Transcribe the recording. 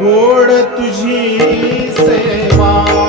गोड तुझी सेवा.